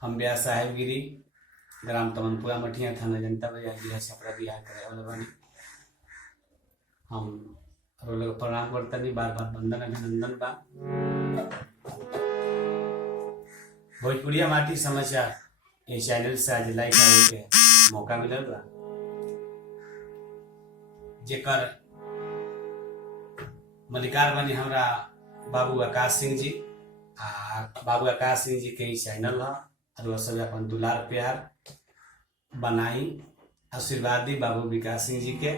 हम ब्याह साहेबगिरी, ग्राम तमनपुरा मठिया, थाना जनता बाजार, जिला छपरा, बिहार करे वाला बानी। हम लोग प्रणाम करतनी, बार बार वंदन अभिनंदन बा। भोजपुरिया माटी समाचार ये चैनल से आज लाइक आवे के मौका मिलल बा, जेकर मलिकार बनी हमरा बाबू आकाश सिंह जी। बाबू आकाश सिंह जी के ही चैनल है, और सब अपन दुलार प्यार बनाई, आशीर्वाद दी बाबू विकास सिंह जी के।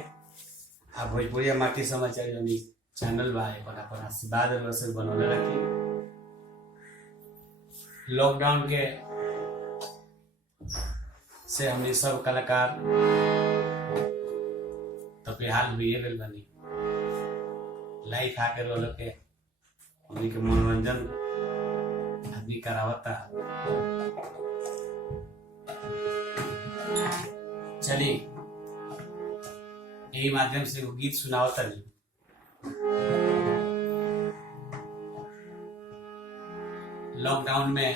भोजपुरिया माटी समाचार जो चैनल बा अपन आशीर्वाद और सब बनौले रखी। लॉकडाउन के से हमने सब कलाकार तो बेहाल हुए गल बनी, लाइक आकर वो लोग के उन्हीं के मनोरंजन आदमी करावता। चलिए यही माध्यम से वो गीत सुनावता नहीं। लॉकडाउन में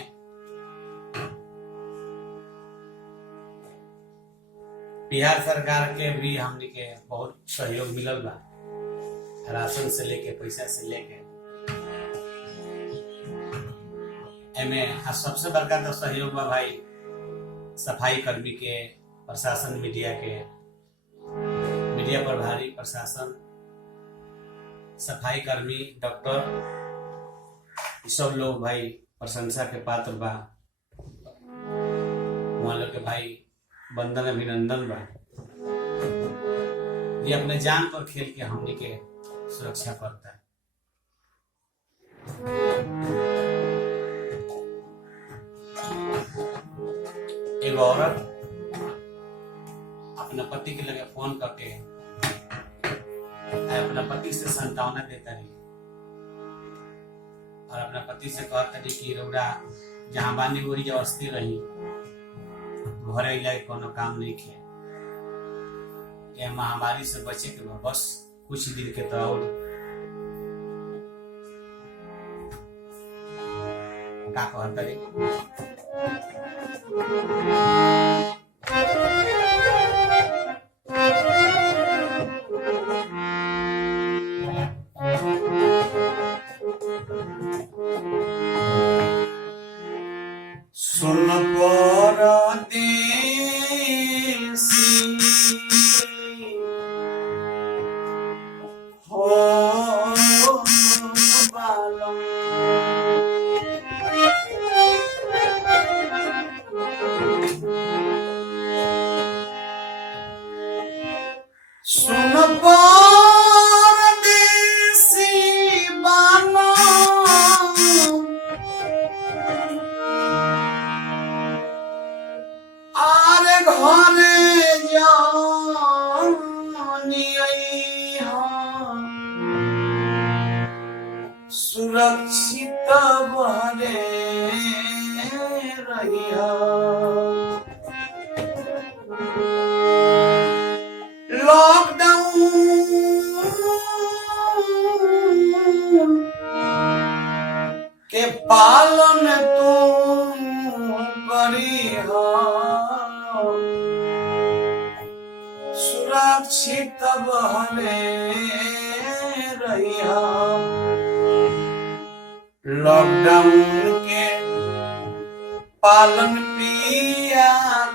बिहार सरकार के भी हमने के बहुत सहयोग मिलल बा, राशन से लेके पैसा से लेके एमे। सबसे बड़का तो सहयोग बा भाई सफाई कर्मी के, प्रशासन, मीडिया के, मीडिया प्रभारी, प्रशासन, सफाई कर्मी, डॉक्टर, सब लोग भाई प्रशंसा के पात्र बा। वहाँ लोग के भाई वंदन अभिनंदन बा। ये अपने जान पर खेल के हमने के सुरक्षा करता है। एक औरत अपना पति के लगे फोन करके अपना पति से संतावना देता रही, और अपना पति से कहता रही कि रौरा जहाँ बानी वही जो अस्थिर रही, घरे जाए कोनो काम नहीं खे, महामारी से बचे के बस कुछ दिन के तो और का कहता रही। सुन परदेसी हो बालम, सुन परदेसी बालम, आरे घरे जानी सुरक्षित बहरे रहिया। लॉकडाउन के पालन तू करिहा, सुरक्षित बहरे रहिया। लॉकडाउन के पालन पिया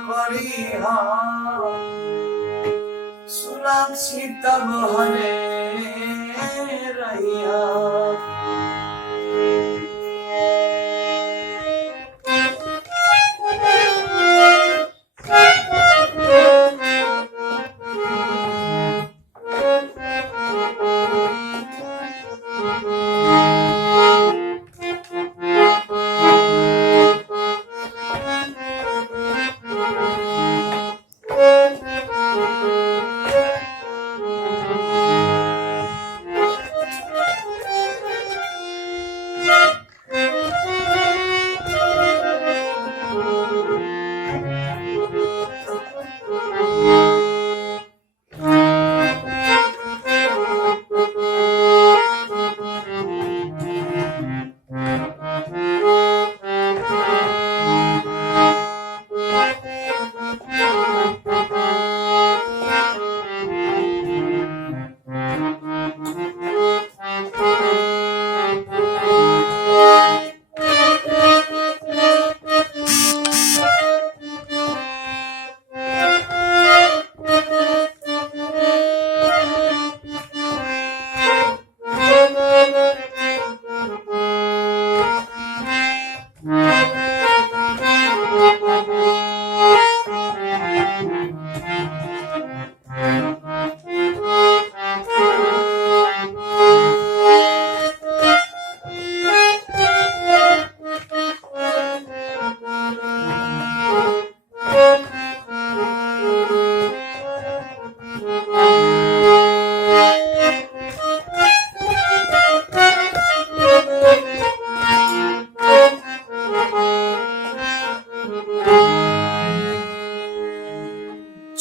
करिहा, सुरक्षित बहरे रहिया।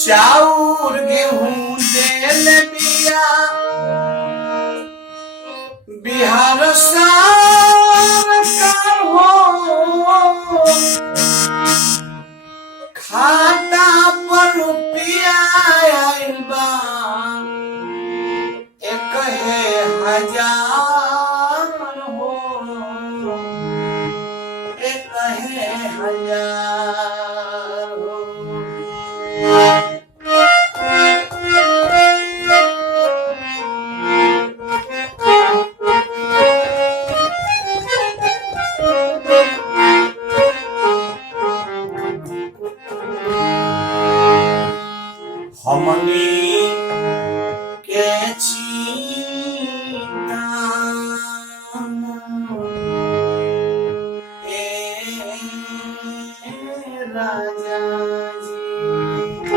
चाउर गेहूं देल बिया बिहार सरकार हो खाता पर रुपया आइल बा 1000 हो 1000 हो। हमनी के चिंता ए राजा जी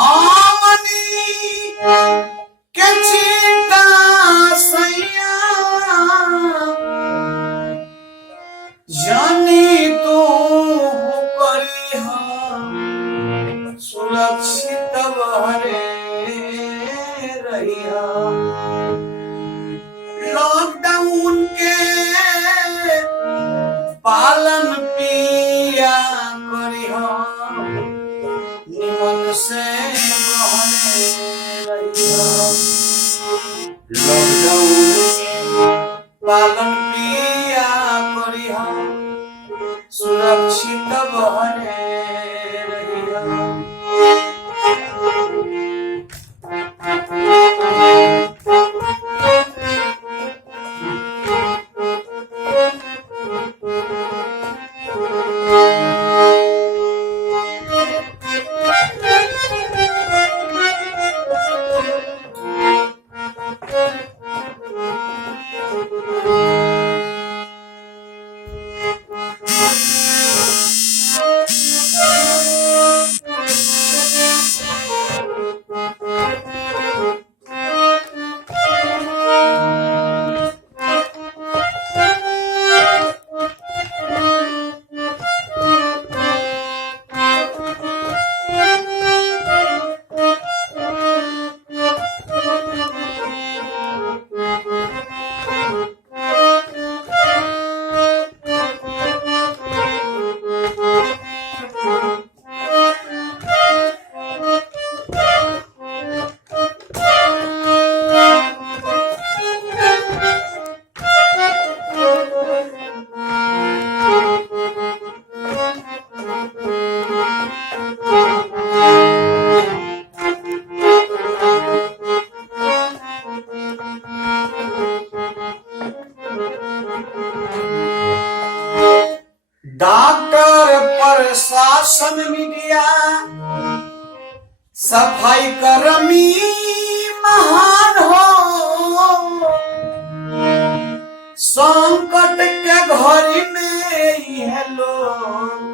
हमनी के चिंता सैया जानी तू सुरक्षित बहरे रहिया लॉकडाउन के पालन पिया करिया निमन से बहरे रहिया लॉकडाउन के पालन पिया करिया सुरक्षित बहरे डॉक्टर प्रशासन मीडिया सफाई कर्मी महान हो संकट के घड़ी में यह लोग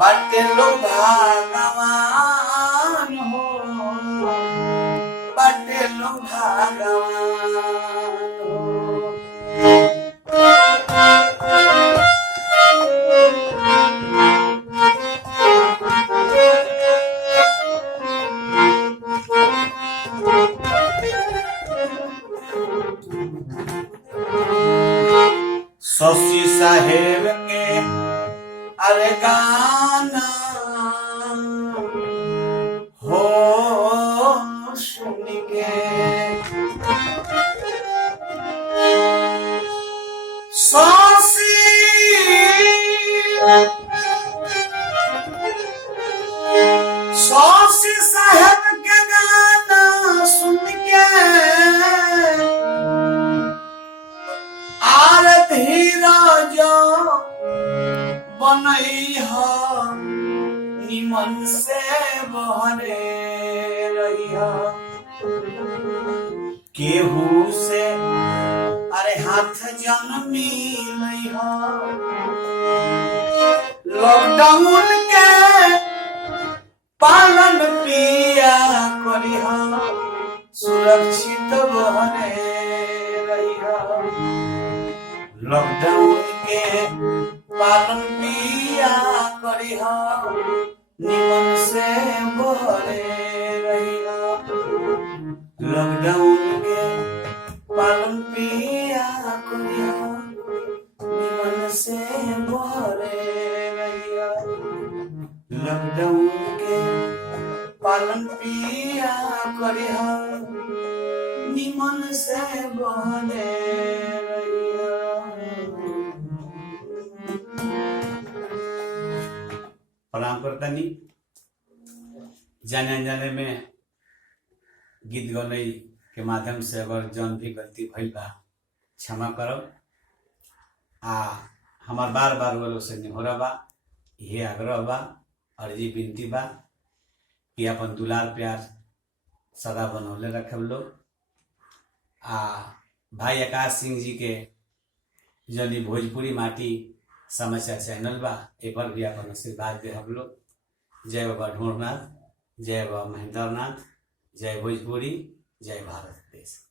बाटे लोग भगवान हो बाटे लोग भगवान हो। शशि साहेब के अरे गाना हो सुन के शशि साहेब के गाना सुन के धीरज बनैहा निमन से बहरे रहिया केहू से अरे हाथ जन मिलैहा लॉकडाउन के पालन पिया करिहा सुरक्षित बहरे रहिया लॉकडाउन के पालन पिया करिह निमन से बहरे रहिह लॉकडाउन के पालन पिया करिह निमन से बहरे रहिह लॉकडाउन के पालन पिया करिह निमन से बहरे प्रणाम करतानी। जाने अनजाने में गीत गौने के माध्यम से अगर जौन भी गलती भइल बा क्षमा करब। हमार बार बार वो लोग से निहोरा बा, ये आग्रह बा और ये विनती बा कि अपन दुलार प्यार सदा बनौले रखे लोग। भाई आकाश सिंह जी के जौन भोजपुरी माटी समाचार चैनल बा, एक बार भी अपन आशीर्वाद दे हम लोग। जय बाबा ढूंढनाथ, जय बाबा महेंद्रनाथ, जय भोजपुरी, जय भारत देश।